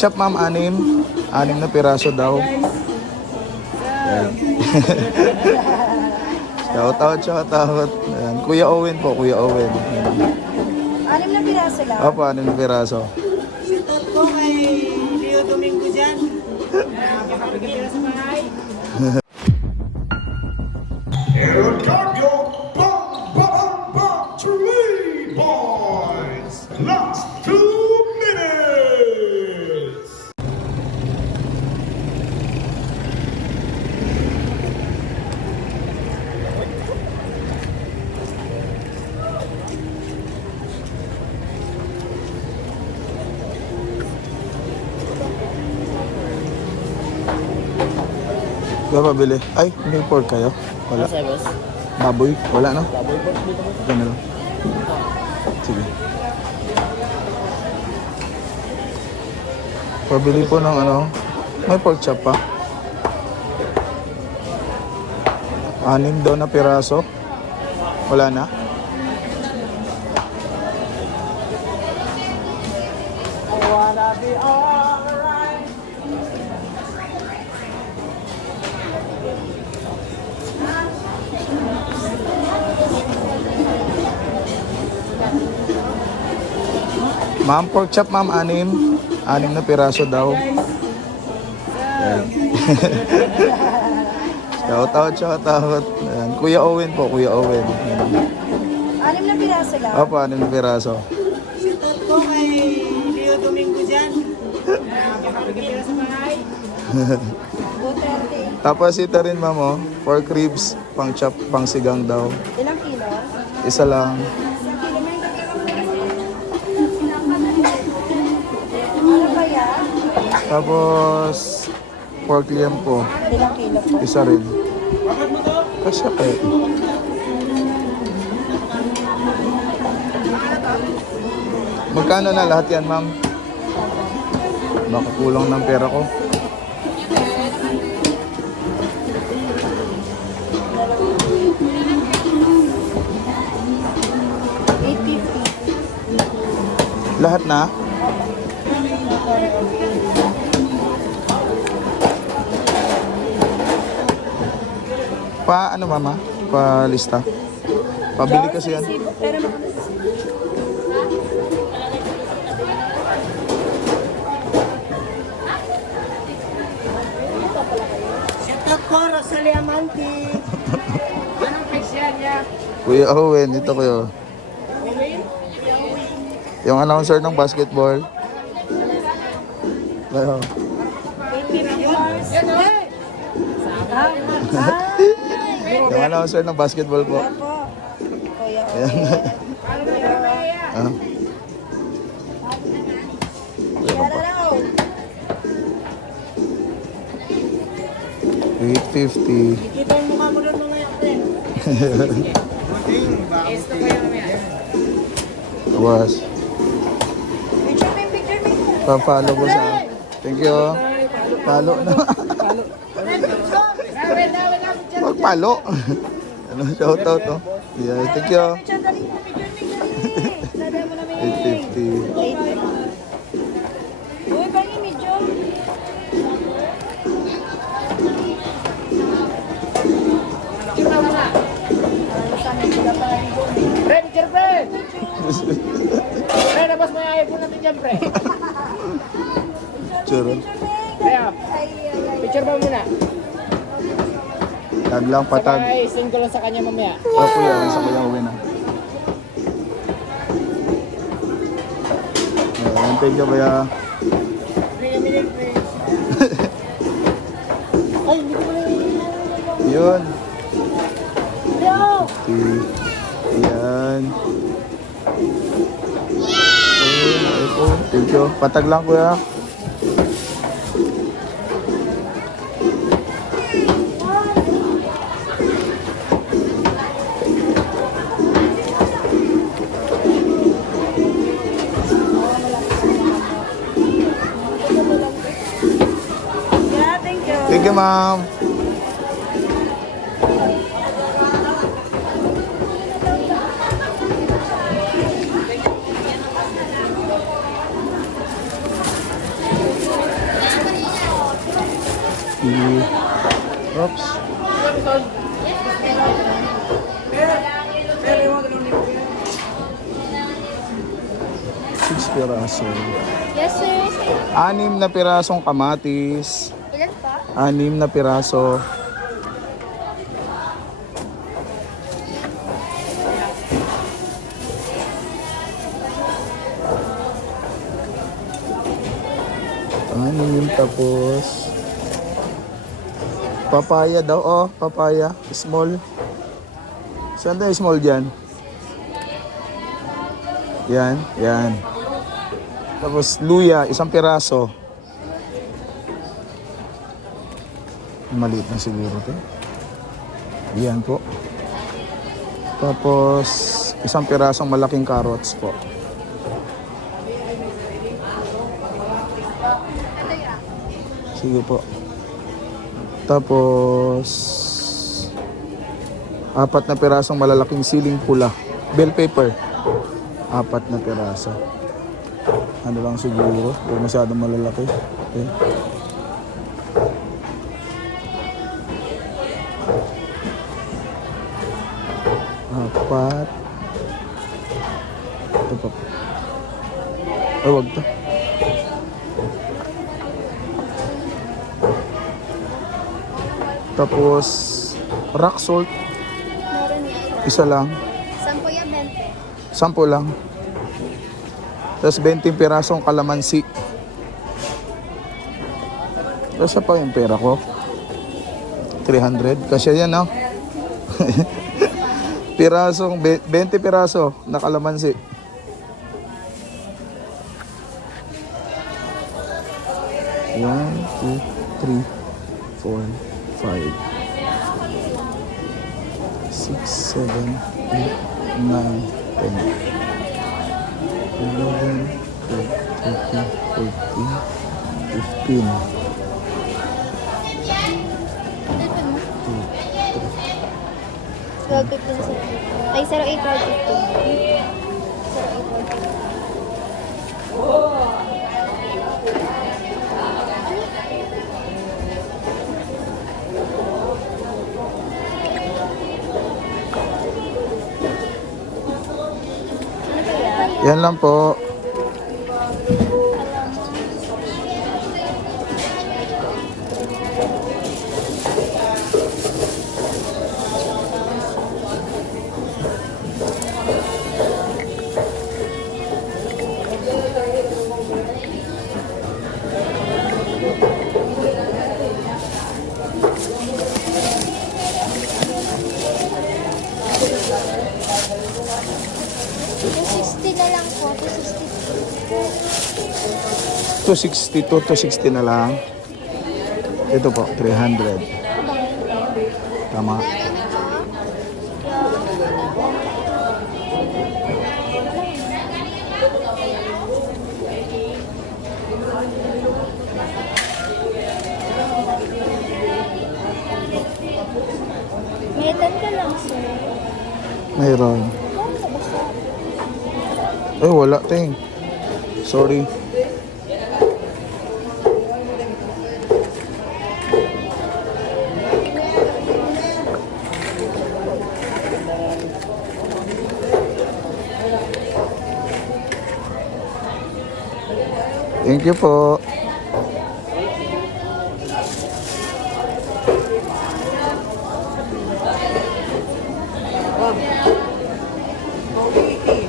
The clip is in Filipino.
Chop ma'am, anim. Anim na piraso daw. Ayan. Shout out. Ayan. Kuya Owen po, Kuya Owen. Ayan. 6 na piraso lang. Opo, anim na piraso. Shoutout po kay Leo Domingo dyan. Nakakapagkakita sa bahay. El Cargo, bum, bum, bum, 3 boys. Last 2 minutes. Ba pabili? Ay, may pork kayo? Wala. Baboy? Wala, no? Baboy po dito po. Ito na lang. Sige. Pabili po ng ano, may pork chop pa. 6 daw na piraso. Wala na? I wanna be alright. Ma'am, pork chop ma'am, 6. 6 na piraso daw. Ayan. Shout out. Ayan. Kuya Owen po, Kuya Owen. Ayan. 6 na piraso lang. Opo, 6 na piraso. Shoutout po kay Leo Domingo dyan. Nakakapagkakita sa bahay. 230. Tapos ito rin ma'am, oh, pork ribs, pang chop, pang sigang daw. Ilang kilo? Isa lang. Isang kilo. Ano ba yan? Tapos pork liempo, Ilang kilo po? isa rin. Kasi magkano na lahat yan ma'am? Baka kulang ng pera ko. $850. Lahat na? Pa ano mama? Pa lista? Pabili kasi yan. Pero makakasisibo. Shoutout po Rosalie Amante. Anong price yan niya? Kuya Owen, dito kuya. Yung announcer ng basketball. Ayo. Yung announcer ng basketball po. Kuya. Ayan. Ah. Yara raw. 850. Kita yung mukha mo doon mamaya pre. Esto kayo mamaya. Was. Picture me. Pa-follow ko sa. Thank you. Follow na. Pag-follow. Ano, shoutout to. Yeah, thank you. Picture dali. Sabi mo namin. 850. Uy, bali medyo. Pre, picture pre! Pre, labas mo yung iPhone natin dyan pre. Churo. Kaya, picture ba muna? Tag lang patag. Sabay, sing ko lang sa kanya mamaya. O kuya, sa kuya uwi na. Ayan, thank you kuya. Ay, hindi ko pala Yun. Yo! Ayan. Ayun, ito. Thank you. Patag lang kuya. Yeah, thank you. Thank you ma'am. 60. Oops. Six piraso. Yes, sir. 6 na pirasong kamatis. Ilan pa? 6 na piraso. Anim, tapos papaya daw, oh, papaya, small. Saan tayo small dyan? Yan, yan. Tapos luya, 1 piraso. Maliit na siguro to. Yan po. Tapos 1 pirasong malaking carrots po. Sige po. Tapos 4 na pirasong malalaking siling pula. Bell pepper. 4 na piraso. Ano lang siguro, huwag masyadong malalaki. Okay. Apat. Ito pa po. Ay, wag to. Tapos rock salt, Meron yan. 1 lang. 10 yan, 20. 10 lang. Tapos 20 pirasong kalamansi. Tapos pa yung pera ko. 300. Kasi yan, no? Pirasong, 20 piraso na kalamansi. One, two, three, 4, 5, 6, 7, 8, 9, 10. 11, 12, 13, 14, 15. 12, 15, 16. Ay, 08, 12, 15. 08, 12, 15. Yan lang po. $260 na lang po. $260. 260 to 260 na lang. Ito po, 300. Tama. Metan ka lang, sir. Mayroon. Eh, wala, ting. Sorry. Thank you po. Mobility.